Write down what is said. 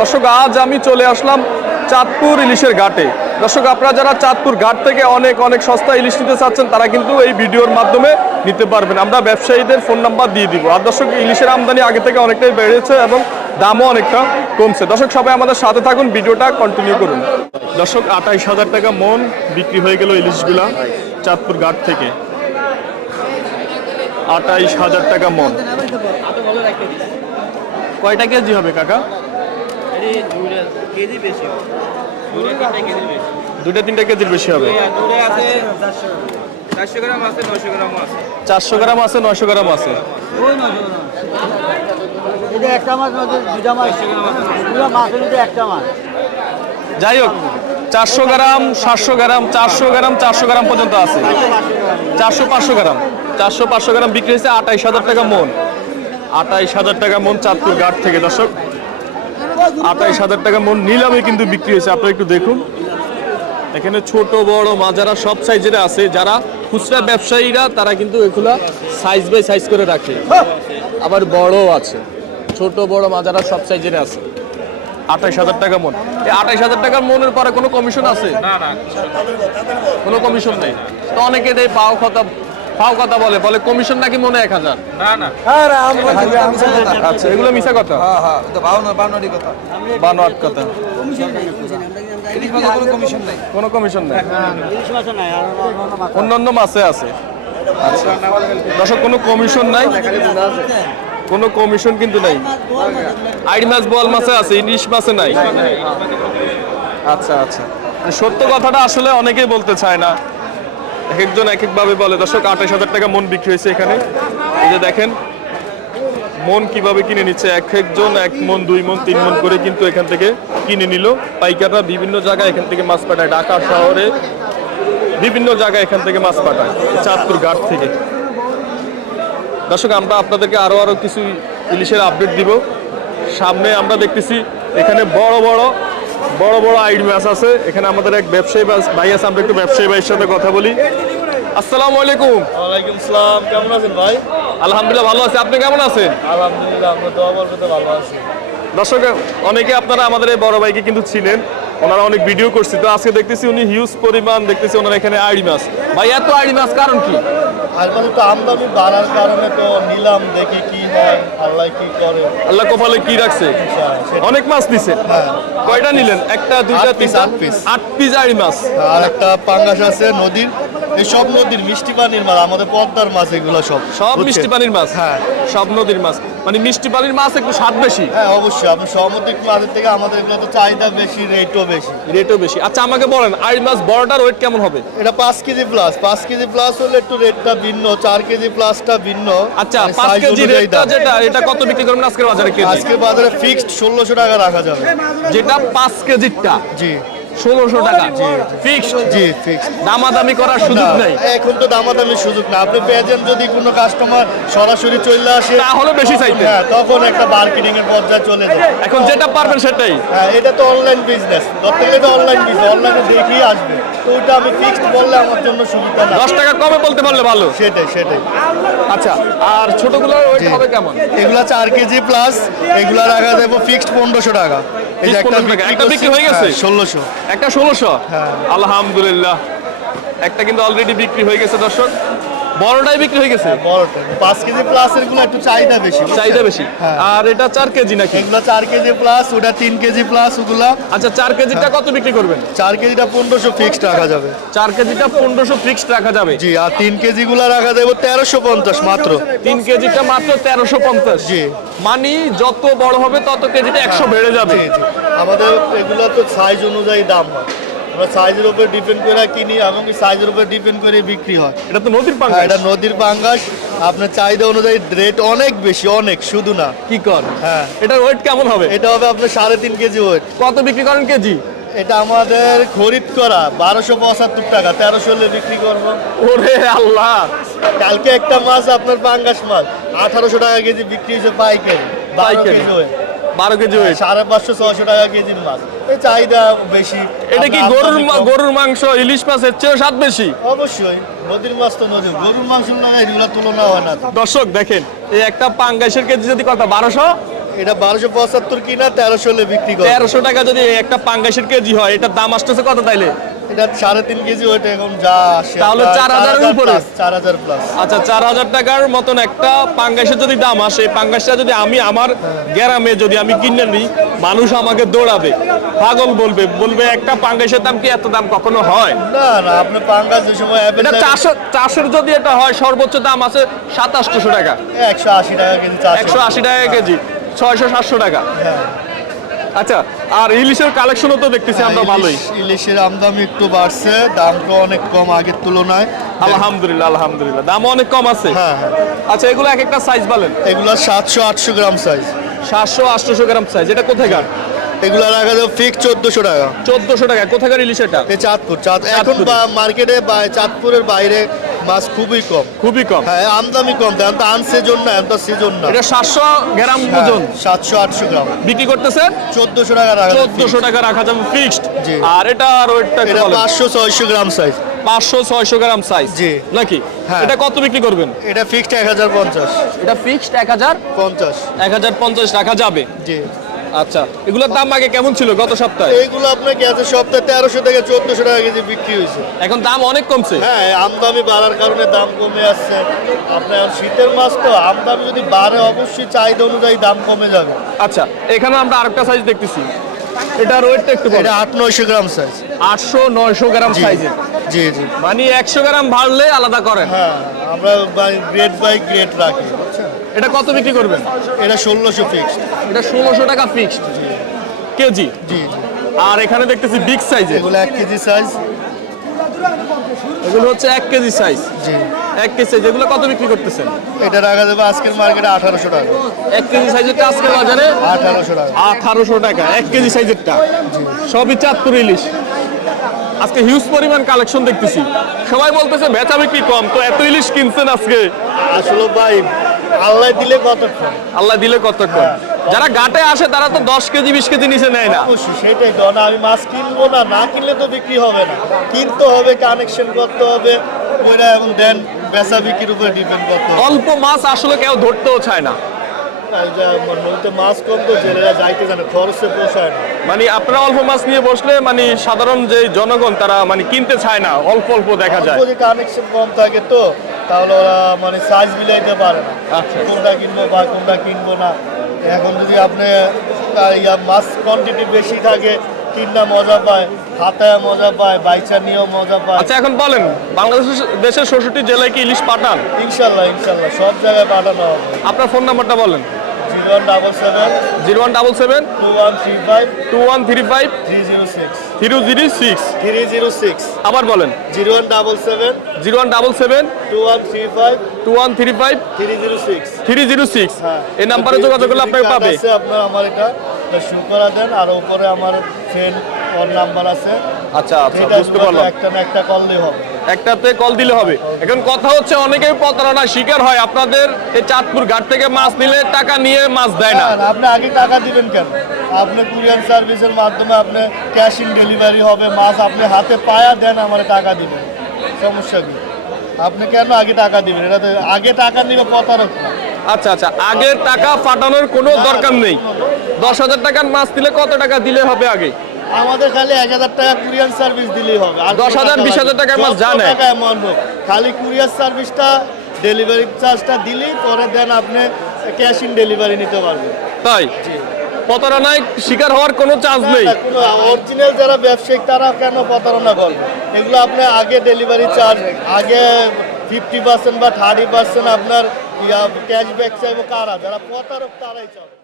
দর্শক, আজ আমি চলে আসলাম চাঁদপুর ইলিশের ঘাটে। দর্শক, আপনারা যারা চাঁদপুর ঘাট থেকে অনেক অনেক সস্তা ইলিশ নিতে চাচ্ছেন, তারা কিন্তু এই ভিডিওর মাধ্যমে নিতে পারবেন। আমরা ব্যবসায়ীদের ফোন নাম্বার দিয়ে দিব। আর দর্শক, ইলিশের আমদানি আগে থেকে অনেকটাই বেড়েছে এবং দামও অনেকটা কমছে। দর্শক, সবাই আমাদের সাথে থাকুন, ভিডিওটা কন্টিনিউ করুন। দর্শক আঠাইশ হাজার টাকা মন বিক্রি হয়ে গেল ইলিশগুলা চাঁদপুর ঘাট থেকে। আঠাইশ হাজার টাকা মন। কয়টা কেজি হবে, কাকা? দুটা তিনটা কেজির বেশি। হবে? চারশো গ্রাম আছে নশো গ্রাম আছে। চারশো গ্রাম আছে নয়শো গ্রাম আছে? এটা একটা মাছ নদীর দুটা মাছ। পুরো মাছের মধ্যে একটা মাছ। যাই হোক চারশো গ্রাম সাতশো গ্রাম চারশো গ্রাম চারশো গ্রাম পর্যন্ত আছে। চারশো পাঁচশো গ্রাম। চারশো পাঁচশো গ্রাম বিক্রি হয়েছে আটাইশ হাজার টাকা মন। আটাইশ হাজার টাকা মন চাঁদপুর ঘাট থেকে দর্শক। আঠাইশ হাজার টাকা মন নিলামে কিন্তু বিক্রি হয়েছে। আপনারা একটু দেখুন। এখানে ছোট, বড়, মাজারা সব সাইজের আছে। যারা খুচরা ব্যবসায়ীরা, তারা কিন্তু এগুলা সাইজ বাই সাইজ করে রাখে। আবার বড়ও আছে। ছোট, বড়, মাজারা সব সাইজের আছে। আঠাইশ হাজার টাকা মন এই আঠাইশ হাজার টাকার মনের পরে কোনো কমিশন আছে? কোনো কমিশন নেই। তো অনেকে দেয় পাও কথা পাও কথা বলে বলে কমিশন নাকি মনে এক হাজার? না না। আচ্ছা এগুলো মিশা কথা? হ্যাঁ হ্যাঁ বাউন্ডারি কথা। বানো আট কথা। কোনো কমিশন নাই? অন্যান্য মাছে আছে। আচ্ছা। দর্শক কোনো কমিশন নাই? কোনো কমিশন কিন্তু নাই। আইডি মাছ বল মাছে আছে ইলিশ মাছে নাই। আচ্ছা আচ্ছা। সত্য কথাটা আসলে অনেকেই বলতে চায় না। এক একজন এক একভাবে বলে, দর্শক আঠাশ হাজার টাকা মন বিক্রি হয়েছে এখানে। এই যে দেখেন, মন কীভাবে কিনে নিচ্ছে, এক একজন, এক মন, দুই মন, তিন মন করে কিন্তু এখান থেকে কিনে নিল। পাইকাররা বিভিন্ন জায়গায় এখান থেকে মাছ পাঠায়, ঢাকা শহরে বিভিন্ন জায়গায় এখান থেকে মাছ পাঠায়, চাঁদপুর ঘাট থেকে। দর্শক, আমরা আপনাদেরকে আরও আরও কিছু ইলিশের আপডেট দিব। সামনে আমরা দেখতেছি, এখানে বড় বড় বড় বড় আইড মাছ আছে। এখানে আমাদের এক ব্যবসায়ী বাস- ভাই আছে আমরা একটু ব্যবসায়ী ভাইয়ের সাথে কথা বলি। আসসালামু আলাইকুম। ওয়ালাইকুম আসসালাম কেমন আছেন ভাই? আলহামদুলিল্লাহ ভালো আছি। আপনি কেমন আছেন? আলহামদুলিল্লাহ আমরা দোয়া বলতে ভালো আছি। দর্শক অনেকে আপনারা আমাদের এই বড় ভাইকে কিন্তু ছিলেন ওনারা অনেক ভিডিও করছে। তো আজকে দেখতেছি উনি হিউজ পরিমাণ দেখতেছি ওনারা এখানে আড়ি মাছ। ভাই এত আইডি মাছ কারণ কি? মানে তো আমদানি বাড়ার কারণে তো নিলাম দেখি কি হয় আল্লাহ কি করে। আল্লাহ কপালে কি রাখছে? অনেক মাছ দিছে। কয়টা নিলেন? একটা দুইটা আট তিনটা? পিস আইডি মাছ। আর একটা পাঙ্গাস আছে নদীর। এই সব নদীর মিষ্টি পানির মাছ আমাদের পদ্মার মাছ এগুলো সব। সব মিষ্টি পানির মাছ হ্যাঁ। সব নদীর মাছ। মানে মিষ্টি পানির মাছ একটু স্বাদ বেশি। হ্যাঁ অবশ্যই আপনি সামুদ্রিক মাছের থেকে আমাদের এগুলো তো চাহিদা বেশি রেটও বেশি। রেটও বেশি। আচ্ছা আমাকে বলেন মাছ বড়টার ওয়েট কেমন হবে? এটা পাঁচ কেজি প্লাস পাঁচ কেজি প্লাস হলে একটু রেটটা ভিন্ন চার কেজি প্লাসটা ভিন্ন। আচ্ছা মানে পাঁচ কেজি রেটটা যেটা এটা কত বিক্রি করবেন আজকের বাজারে কেজি? আজকে বাজারে ফিক্সড ষোলোশো টাকা রাখা যাবে। যেটা পাঁচ কেজিরটা। জি। ষোলোশো টাকা। ফিক্সড জি ফিক্সড দামাদামি করার সুযোগ নাই। এখন তো দামাদামি সুযোগ না। আপনি পেয়েছেন যদি কোনো কাস্টমার সরাসরি চলে আসে। তাহলে বেশি চাইতে হ্যাঁ তখন একটা মার্কেটিং এর পর্যায়ে চলে যায় এখন যেটা পারবেন সেটাই। হ্যাঁ এটা তো অনলাইন বিজনেস ধরতে গেলে তো অনলাইন বিজনেস অনলাইনে দেখেই আসবে। তো ওটা আমি ফিক্সড বললে আমার জন্য সুবিধা না। দশ টাকা কমে বলতে পারলে ভালো। সেটাই সেটাই। আচ্ছা আর ছোটগুলোর ওয়েট জি। হবে কেমন? এগুলা চার কেজি প্লাস এগুলা রাখা যাব ফিক্সড পনেরোশো টাকা। এই যে Fixed 1500 টাকা। একটা বিক্রি হয়ে গেছে? ষোলোশো। একটা ষোলোশো? হ্যাঁ। আলহামদুলিল্লাহ। একটা কিন্তু অলরেডি বিক্রি হয়ে গেছে দর্শক। বড়টাই বিক্রি হয়ে গেছে? বড়টা। পাঁচ কেজি প্লাস এগুলো একটু চাহিদা বেশি চাহিদা বেশি। হ্যাঁ। আর এটা চার কেজি নাকি? এগুলো চার কেজি প্লাস ওটা তিন কেজি প্লাস ওগুলা। আচ্ছা চার কেজিটা কত বিক্রি করবেন? চার কেজিটা পনেরোশো ফিক্সড রাখা যাবে। চার কেজিটা পনেরোশো ফিক্সড রাখা যাবে? জি আর তিন কেজি গুলা রাখা যাবে তেরোশো পঞ্চাশ মাত্র। তিন কেজিটা মাত্র তেরোশো পঞ্চাশ। জি। মানি যত বড় হবে তত কেজিটা একশো বেড়ে যাবে। আমাদের এগুলো তো সাইজ অনুযায়ী দাম হয়। আমরা সাইজের উপর ডিপেন্ড করে কিনি এমনকি সাইজের উপর ডিপেন্ড করে বিক্রি হয়। এটা তো নদীর হ্যাঁ, পাঙ্গা এটা নদীর পাঙ্গাস। আপনার চাহিদা অনুযায়ী রেট অনেক বেশি অনেক শুধু না। কি কর? হ্যাঁ। এটার ওয়েট কেমন হবে? এটা হবে আপনার সাড়ে তিন কেজি ওয়েট কত বিক্রি করেন কেজি? এটা আমাদের খরিদ করা বারোশো পঁচাত্তর টাকা তেরোশো বিক্রি করব। ওরে আল্লাহ! কালকে একটা মাছ আপনার পাঙ্গাস মাছ। আঠারোশো টাকা কেজি বিক্রি হয়েছে পাইকারি পাইকারি। কেজি। বারো কেজি ওয়েট সাড়ে পাঁচশো ছয়শো টাকা কেজির মাছ। এই চাহিদা বেশি। এটা কি গরুর। গরুর মাংস ইলিশ মাছের চেয়েও স্বাদ বেশি? অবশ্যই নদীর মাছ তো নদীর গরুর মাংস না এগুলো তুলনা হয় না। দর্শক দেখেন এই একটা পাঙ্গাসের কেজি যদি কত বারোশো? এটা বারোশো পঁচাত্তর কিনা তেরোশো বিক্রি করে। তেরোশো টাকা যদি একটা পাঙ্গাসের কেজি হয় এটার দাম আসতেছে কত তাইলে? এটা সাড়ে তিন কেজি ওইটা এখন যা আসে তাহলে প্রায় 4,000 উপরে? চার হাজার প্লাস আচ্ছা চার হাজার টাকার মতন একটা পাঙ্গাসের যদি দাম আসে পাঙ্গাসটা যদি আমি আমার গ্রামে যদি আমি কিনে নিই মানুষ আমাকে দৌড়াবে পাগল বলবে বলবে একটা পাঙ্গাসের দাম কি এত দাম কখনো হয়? না না আপনি পাঙ্গাস যে সময় এটা চারশো চারশোর যদি এটা হয় সর্বোচ্চ দাম আছে সাতাশশো টাকা। একশো আশি টাকা কেজি একশো আশি টাকা কেজি ছয়শো সাতশো টাকা। হ্যাঁ। আচ্ছা আর ইলিশের কালেকশনও তো দেখতেছি আমরা ভালোই। ইলিশের আমদামি একটু বাড়ছে দামটা অনেক কম আগের তুলনায়। আলহামদুলিল্লাহ আলহামদুলিল্লাহ। দাম অনেক কম আছে। হ্যাঁ হ্যাঁ। আচ্ছা এগুলো এক একটা সাইজ বলেন। এগুলো সাতশো আটশো গ্রাম সাইজ সাতশো আটশোশো গ্রাম সাইজ এটা কোথাকার? এগুলো রাখা যাবে ফিক্স চোদ্দশো টাকা। চোদ্দশো টাকা। কোথাকার ইলিশ এটা? চাঁদপুর। চাঁদ এখন বা- মার্কেটে বা- চাঁদপুরের বাইরে মাছ খুবই কম। খুবই কম। হ্যাঁ আমদামি কম। এখন তো আন সিজন না তো সিজন না। এটা সাতশো গ্রাম হ্যাঁ, ওজন। সাতশো আটশো গ্রাম। বিক্রি করতেছে চোদ্দশো টাকা রাখা চোদ্দশো টাকা রাখা যাবে ফিক্সড আর এটা আর ওইটা এটা পাঁচশো ছয়শো গ্রাম সাইজ পাঁচশো ছয়শো গ্রাম সাইজ জি। নাকি? হ্যাঁ। এটা কত বিক্রি করবেন? এটা ফিক্সড এক হাজার পঞ্চাশ। এটা ফিক্সড এক হাজার পঞ্চাশ। এক হাজার পঞ্চাশ রাখা যাবে। জি। আচ্ছা এগুলোর দাম আগে কেমন ছিল গত সপ্তাহে? এইগুলো আপনার গেছে সপ্তাহে তেরোশো থেকে চোদ্দশো টাকা কেজি বিক্রি হয়েছে। এখন দাম অনেক কমছে? হ্যাঁ আমদামি বাড়ার কারণে দাম কমে আসছে। আপনার শীতের মাস তো আমদামি যদি বাড়ে অবশ্যই চাহিদা অনুযায়ী দাম কমে যাবে। আচ্ছা এখানে আমরা আরেকটা সাইজ দেখতেছি। এটার ওয়েটটা একটু এটা আট নয়শো গ্রাম সাইজ আটশো নয়শো গ্রাম সাইজের জি জি। মানে একশো গ্রাম বাড়লে আলাদা করেন। হ্যাঁ আমরা গ্রেড বাই গ্রেড রাখি? এটা কত বিক্রি করবেন? এটা ষোলোশো ফিক্সড এটা ষোলোশো টাকা ফিক্সড কেজি? জি আর এখানে দেখতেছি বিগ সাইজের এগুলো এক কেজি সাইজ এগুলো হচ্ছে এক কেজি সাইজ জি। এক কেজি সাইজ এগুলো কত বিক্রি করতেছেন? এটা রাখা যাবে আজকের মার্কেটে আঠারোশো টাকা। এক কেজি সাইজেরটা আজকে বাজারে আঠারোশো টাকা। আঠারোশো টাকা এক কেজি সাইজেরটা সবই চাঁদপুর ইলিশ। আজকে হিউজ পরিমাণ কালেকশন দেখতেছি। সবাই বলতেছে বেচা বিক্রি কম তো এত ইলিশ কিনছেন আজকে। আসলে ভাই আল্লাহ দিলে কত আল্লাহ দিলে কতক্ষণ? যারা ঘাটে আসে তারা তো দশ কেজি বিশ কেজি নিচে নেয় না। অবশ্যই সেটাই তো। না আমি মাছ কিনবো না না কিনলে তো বিক্রি হবে না। কিনতে হবে কানেকশন করতে হবে ওইটা এখন দেন বেচা বিক্রির উপরে ডিপেন্ড করতে হবে। অল্প মাছ আসলে কেউ ধরতেও চায় না। আর যা নদীতে মাছ কম তো জেলেরা যাইতে জানে খরচে পোষায় না। মানে আপনারা অল্প মাছ নিয়ে বসলে মানে সাধারণ যে জনগণ তারা মানে কিনতে চায় না অল্প অল্প দেখা যায়। কানেকশন কম থাকে তো তাহলে ওরা মানে সাইজ মিলাইতে পারে না। আচ্ছা। কোনটা কিনবো বা কোনটা কিনবো না। এখন যদি আপনি মাছ কোয়ান্টিটি বেশি থাকে কিনা মজা পায় হাতায় মজা পায় বাইচা নিয়েও মজা পায়। আচ্ছা এখন বলেন বাংলাদেশের দেশের ষষ্ঠটি জেলায় কি ইলিশ পাঠান? ইনশাল্লাহ ইনশাল্লাহ সব জায়গায় পাঠানো হবে। আপনার ফোন নাম্বারটা বলেন। Zero one double seven zero one double seven two one three five two one three five three zero zero zero six. Three zero six. আবার বলেন। Zero one double seven. Zero one double seven. Two one three five. Two one three five. Three zero six. Three zero six. হ্যাঁ। এই নাম্বারে যোগাযোগ করলে আপনাকে পাবে। আপনার আমার এটা করা দেন আর উপরে আমার ফ্রেন্ড ওর নাম্বার আছে। আচ্ছা আচ্ছা বুঝতে পারলাম। একটা না একটা করলেই হবে। একটাতে কল দিলে হবে। এখন কথা হচ্ছে অনেকেই প্রতারণা শিকার হয়। আপনাদের এই চাঁদপুর ঘাট থেকে মাছ নিলে টাকা নিয়ে মাছ দেয় না, আপনি আগে টাকা দিবেন কেন? আপনি কুরিয়ার সার্ভিসের মাধ্যমে আপনি ক্যাশ ইন ডেলিভারি হবে মাছ আপনি হাতে পায়া দেন আমার টাকা দিবেন। সমস্যা কি? আপনি কেন আগে টাকা দিবেন? এটা তো আগে টাকা নিবে প্রতারক না। আচ্ছা আচ্ছা আগের টাকা পাঠানোর কোনো দরকার নেই। দশ হাজার টাকার মাছ দিলে কত টাকা দিলে হবে আগে? আমাদের খালি এক হাজার টাকা কুরিয়ার সার্ভিস দিলেই হবে। আর দশ হাজার, বিশ হাজার টাকার মাছ জানে। খালি কুরিয়ার সার্ভিসটা ডেলিভারি চার্জটা দিলেই পরে দেন আপনি ক্যাশ ইন ডেলিভারি নিতে পারবেন। তাই? প্রতারণায় শিকার হওয়ার কোনো চান্স নেই। অরিজিনাল যারা ব্যবসায়িক তারা কেন প্রতারণা করবে? এগুলো আপনি আগে ডেলিভারি চার্জ আগে ফিফটি পার্সেন্ট বা থার্টি পার্সেন্ট আপনার ক্যাশব্যাক চাইব কারা? যারা প্রতারক তারাই চাবে।